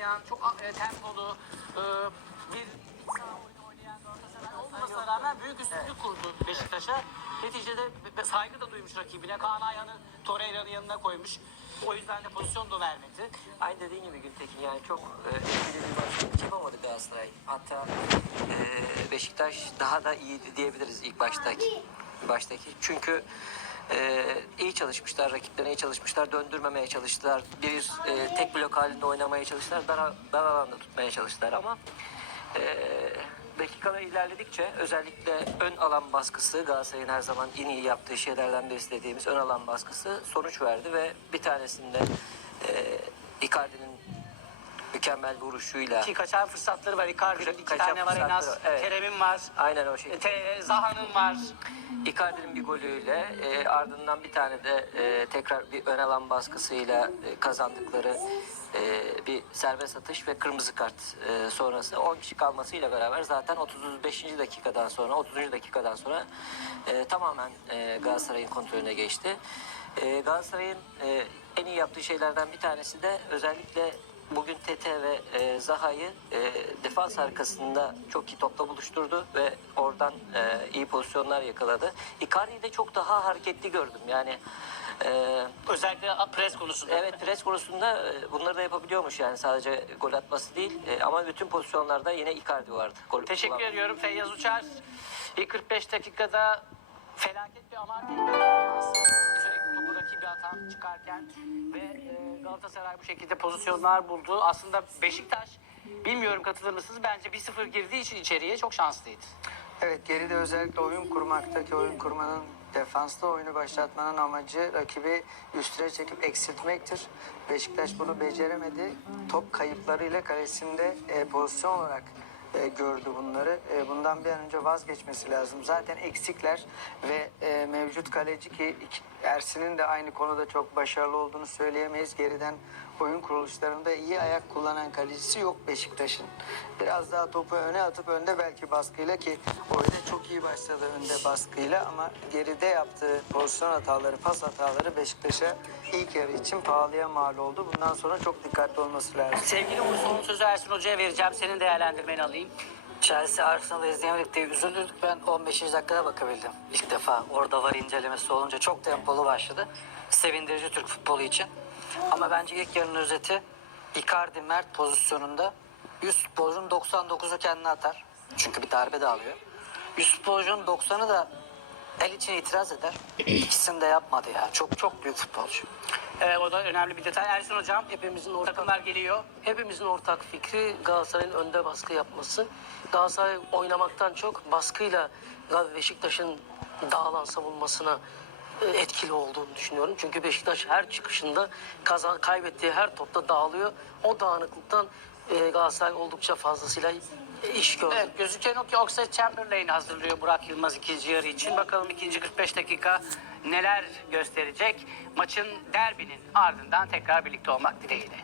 oynayan, çok e, tempolu e, bir olmasına rağmen büyük üstünlük kurdu Beşiktaş'a. Neticede saygı da duymuş rakibine. Kaan Ayhan'ı Torreira'nın yanına koymuş. O yüzden de pozisyon da vermedi. Aynı dediğin gibi Gültekin yani çok e, etkili bir başlangıç yapamadı Galatasaray. Hatta e, Beşiktaş daha da iyiydi diyebiliriz ilk baştaki. baştaki. Çünkü e, iyi çalışmışlar, rakiplerine iyi çalışmışlar, döndürmemeye çalıştılar. Bir e, tek blok halinde oynamaya çalıştılar, dar, dar alanda tutmaya çalıştılar ama e, dakikalar ilerledikçe özellikle ön alan baskısı Galatasaray'ın her zaman en iyi yaptığı şeylerden birisi dediğimiz ön alan baskısı sonuç verdi ve bir tanesinde e, Icardi'nin mükemmel vuruşuyla Ki kaçan fırsatları var. Icardi'nin iki Kaçan tane var en az. evet. Kerem'in var. aynen o şekilde. Te, Zaha'nın var. Icardi'nin bir golüyle e, ardından bir tane de e, tekrar bir ön alan baskısıyla e, kazandıkları e, bir serbest atış ve kırmızı kart e, sonrası 10 kişi kalmasıyla beraber zaten 35. dakikadan sonra 30. dakikadan sonra e, tamamen e, Galatasaray'ın kontrolüne geçti. E, Galatasaray'ın e, en iyi yaptığı şeylerden bir tanesi de özellikle Bugün Tete ve e, Zaha'yı e, defans arkasında çok iyi topla buluşturdu ve oradan e, iyi pozisyonlar yakaladı. Icardi'yi de çok daha hareketli gördüm. Yani e, Özellikle pres konusunda. evet pres konusunda e, bunları da yapabiliyormuş yani sadece gol atması değil E, ama bütün pozisyonlarda yine Icardi vardı. Gol Teşekkür bulan. ediyorum Feyyaz Uçar. İlk 45 dakikada felaket bir amartya rakibi atan çıkarken ve e, Galatasaray bu şekilde pozisyonlar buldu. Aslında Beşiktaş bilmiyorum katılır mısınız? Bence 1-0 girdiği için içeriye çok şanslıydı. Evet geride özellikle oyun kurmaktaki oyun kurmanın defanslı oyunu başlatmanın amacı rakibi üstüne çekip eksiltmektir. Beşiktaş bunu beceremedi. Top kayıplarıyla kalesinde e, pozisyon olarak e, gördü bunları. E, bundan bir an önce vazgeçmesi lazım. Zaten eksikler ve e, mevcut kaleci ki Ersin'in de aynı konuda çok başarılı olduğunu söyleyemeyiz. Geriden oyun kuruluşlarında iyi ayak kullanan kalecisi yok Beşiktaş'ın. Biraz daha topu öne atıp önde belki baskıyla ki oyuna çok iyi başladı önde baskıyla ama geride yaptığı pozisyon hataları, pas hataları Beşiktaş'a ilk yarı için pahalıya mal oldu. Bundan sonra çok dikkatli olması lazım. Sevgili Uğur son sözü Ersin Hoca'ya vereceğim. Senin değerlendirmeni alayım. Chelsea Arsenal'ı izleyemedik diye üzüldük. Ben 15. dakikada bakabildim. İlk defa orada var incelemesi olunca çok tempolu başladı. Sevindirici Türk futbolu için. Ama bence ilk yarının özeti Icardi Mert pozisyonunda 100 futbolcunun 99'u kendine atar. Çünkü bir darbe de alıyor. 100 futbolcunun 90'ı da el için itiraz eder. İkisini de yapmadı ya. Çok çok büyük futbolcu. Ee, o da önemli bir detay. Ersin Hocam Hepimizin ortak, takımlar geliyor. hepimizin ortak fikri Galatasaray'ın önde baskı yapması. Galatasaray oynamaktan çok baskıyla Gal- Beşiktaş'ın dağılan savunmasına etkili olduğunu düşünüyorum. Çünkü Beşiktaş her çıkışında kazan, kaybettiği her topta dağılıyor. O dağınıklıktan e, Galatasaray oldukça fazlasıyla iş gördü. Evet gözüken o ki Oxlade Chamberlain hazırlıyor Burak Yılmaz ikinci yarı için. Bakalım ikinci 45 dakika neler gösterecek. Maçın derbinin ardından tekrar birlikte olmak dileğiyle.